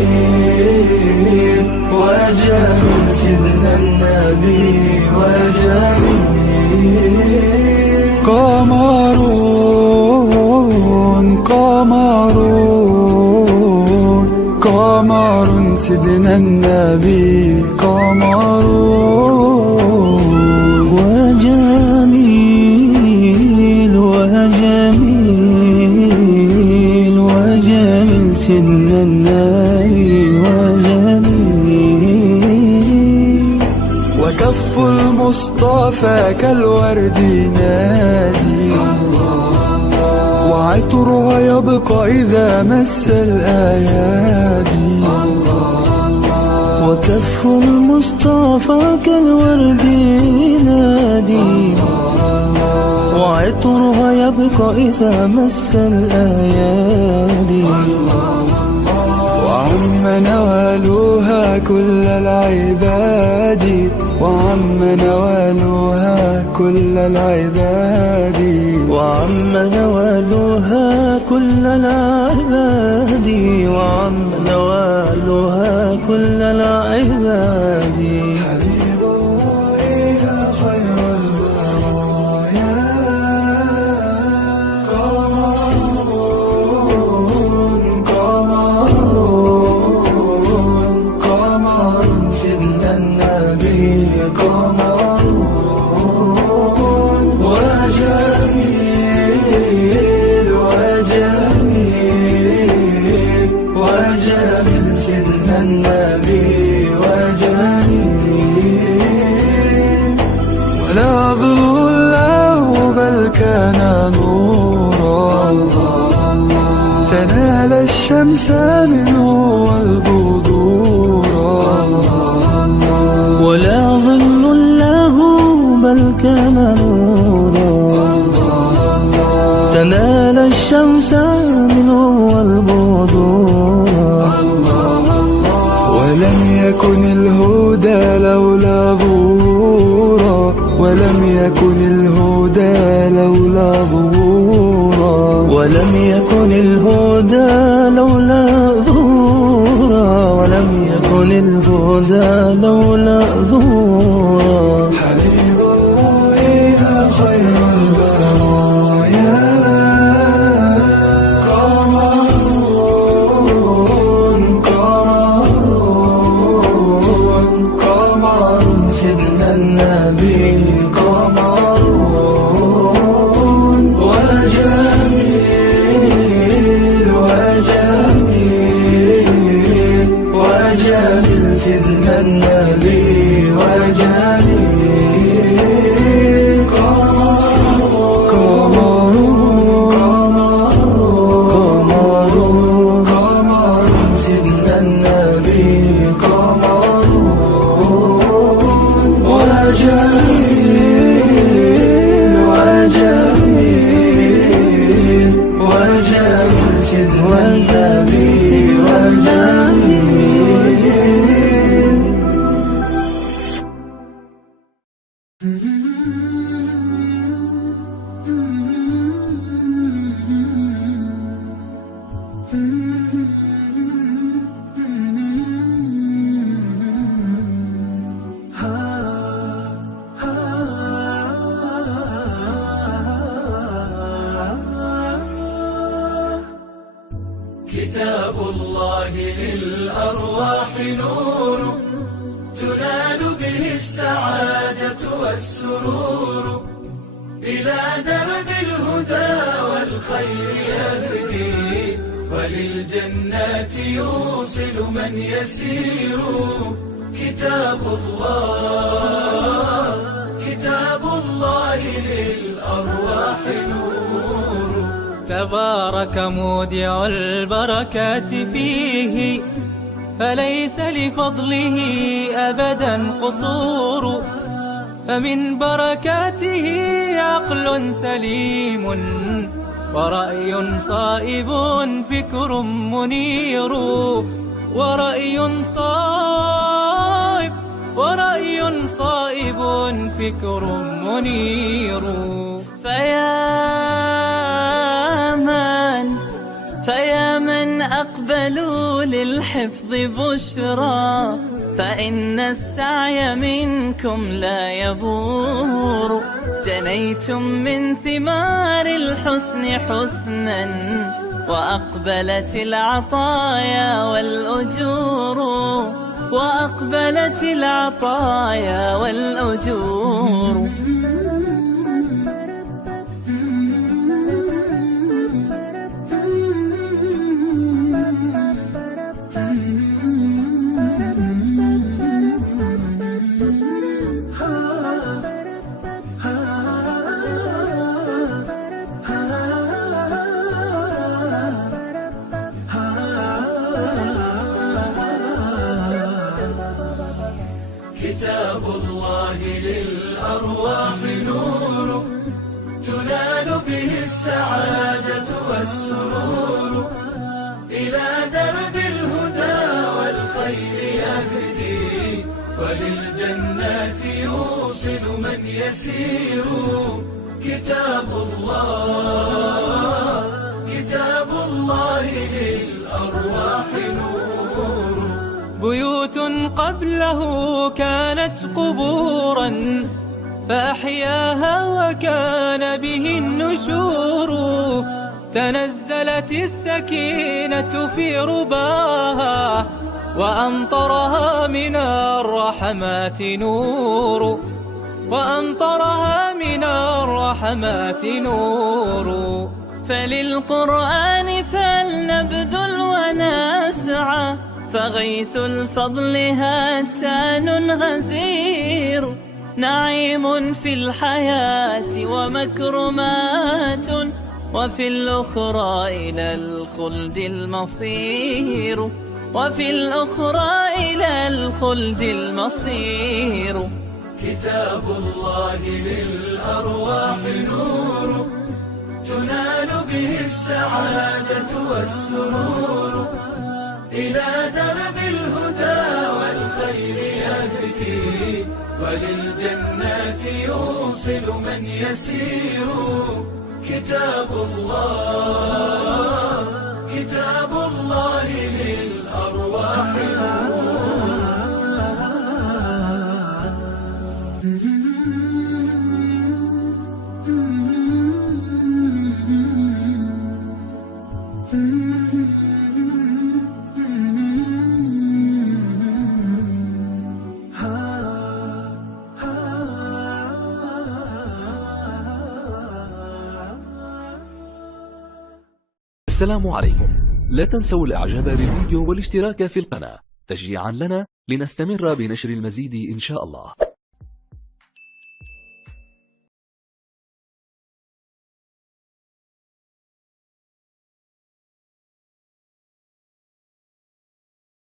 وجميل وجميل سيدنا النبي وجميل. قمرون قمرون قمرون سيدنا النبي قمرون. وجميل وجميل وجميل سيدنا النبي وجميل. وكف المصطفى كالورد ينادي وعطرها يبقى إذا مس الأيادي. وكف المصطفى كالورد ينادي وعطرها يبقى إذا مس الأيادي. وعم نوالها كل العباد وعم نوالها كل العباد. وعم نوالها كل العباد وعم نوالها كل العباد. حبيب الله يا خير البرايا قمرون قمرون قمرون سيدنا النبي قمرون. وجميل وجميل وجميل سيدنا النبي وجميل. ولا ظل له بل كان نورا تنال الشمس منه والبدورا. ولا ظل له بل كان نورا تنال الشمس منه والبدورا. ولم يكن الهدى لولا ظهورا ولم يكن الهدى لولا ظهورا. ولم يكن الهدى لولا ظهورا ولم يكن الهدى لولا ظهورا. حبيب الله يا خير البرايا قمرون قمرون قمرون سيدنا النبي قمرون. وجميل وجميل وجميل سيدنا النبي وجميل. قمرون قمرون قمرون سيدنا النبي قمرون. وجميل وجميل وجميل سيدنا النبي وجميل. كتاب الله للأرواح نور تنال به السعادة والسرور. إلى درب الهدى والخير يهدي وللجنات يوصل من يسير. كتاب الله للأرواح نور. تبارك مودع البركات فيه فليس لفضله أبدا قصور. فمن بركاته عقل سليم ورأي صائب فكر منير. ورأي صائب فكر منير. فيا من فيا من أقبلوا للحفظ بشرى، فإن السعي منكم لا يبور. جنيتم من ثمار الحسن حسنا، وأقبلت العطايا والأجور، وأقبلت العطايا والأجور. كتاب الله للأرواح نور، تنال به السعادة والسرور. إلى درب الهدى والخير يهدي، وللجنات يوصل من يسير. كتاب الله للأرواح نور. بيوت قبله كانت قبورا، فأحياها وكان به النشور. تنزلت السكينة في رباها، وأمطرها من الرحمات نور، وأمطرها من الرحمات نور. فللقرآن فلنبذل ونسعى، فغيث الفضل هاتان غزير. نعيم في الحياة ومكرمات، وفي الأخرى إلى الخلد المصير، وفي الأخرى إلى الخلد المصير. كتاب الله للأرواح نور، تنال به السعادة والسرور. إلى درب الهدى والخير يهدي، وللجنات يوصل من يسير. كتاب الله للأرواح السلام عليكم. لا تنسوا الاعجاب بالفيديو والاشتراك في القناة تشجيعا لنا لنستمر بنشر المزيد إن شاء الله.